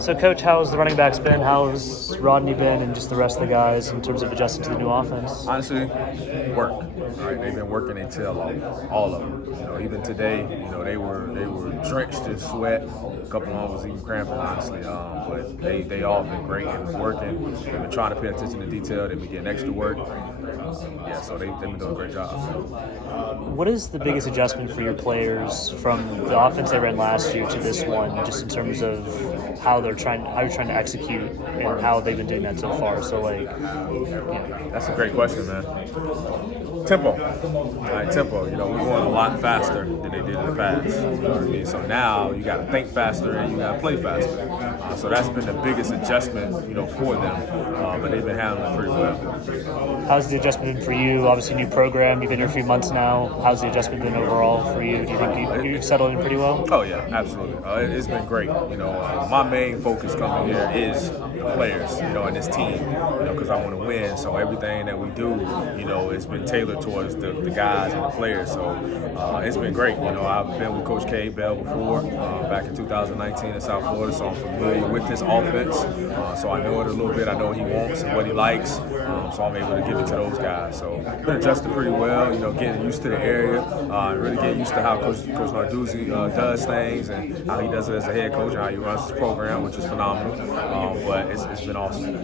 So, Coach, how's the running backs been? How's Rodney been, and just the rest of the guys in terms of adjusting to the new offense? Honestly, work. Right, they've been working their tail off, all of them. Even today, they were drenched in sweat. A couple of them was even cramping, honestly. But they all been great. They've been working. They've been trying to pay attention to detail. They've been getting extra work. So they've been doing a great job. What is the biggest adjustment for your players from the offense they ran last year to this one, just in terms of how you're trying to execute and how they've been doing that so far? So, That's a great question, man. Tempo. Right, tempo. We're going a lot faster than they did in the past. You know what I mean? So now you got to think faster and you got to play faster. So that's been the biggest adjustment, for them. But they've been handling it pretty well. how's the adjustment been for you? Obviously, new program. You've been here a few months now. How's the adjustment been overall for you? Do you think you've settled in pretty well? Oh yeah, absolutely. It's been great. My main focus coming here is the players, and this team, because I want to win. So everything that we do, it's been tailored towards the guys and the players. So it's been great. I've been with Coach K. Bell before, back in 2019 in South Florida, so I'm familiar with his offense. So I know it a little bit. I know what he wants and what he likes. So I'm able to give it to those guys. So been adjusting pretty well. Getting used to the area, really getting used to how Coach Narduzzi does things and how he does it as a head coach and how he runs his program, which is phenomenal. But it's been awesome.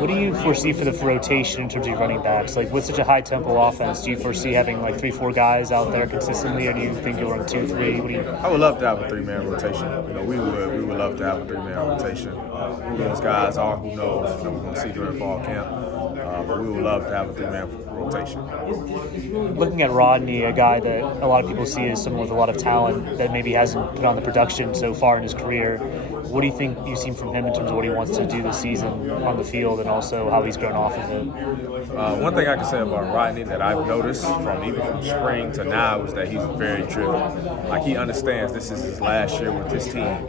What do you foresee for the rotation in terms of your running backs? Like, with such a high-tempo offense, do you foresee having like 3-4 guys out there consistently, or do you think you'll run 2-3? What do you? I would love to have a 3-man rotation. We would love to have a 3-man rotation. Who those guys are, who knows? We're going to see during fall camp. But we would love to have a 3-man rotation. Looking at Rodney, a guy that a lot of people see as someone with a lot of talent that maybe hasn't put on the production so far in his career, what do you think you've seen from him in terms of what he wants to do this season on the field, and also how he's grown off of it? One thing I can say about Rodney that I've noticed from spring to now is that he's very driven. Like, he understands this is his last year with his team,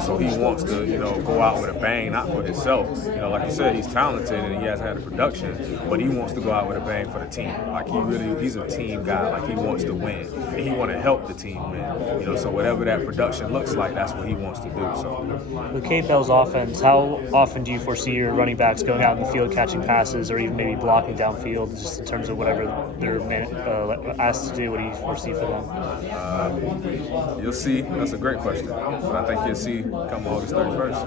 so he wants to, go out with a bang, not for himself. Like you said, he's talented and he hasn't had the production, but he wants to go out with a bang for the team. Like, he's a team guy. Like, he wants to win and he wants to help the team win. So whatever that production looks like, that's what he wants to do. So with Kate Bell's offense, how often do you foresee your running backs going out in the field catching passes, or even maybe blocking downfield, just in terms of whatever they're asked to do? What do you foresee for them? You'll see. That's a great question. But I think you'll see come August 31st.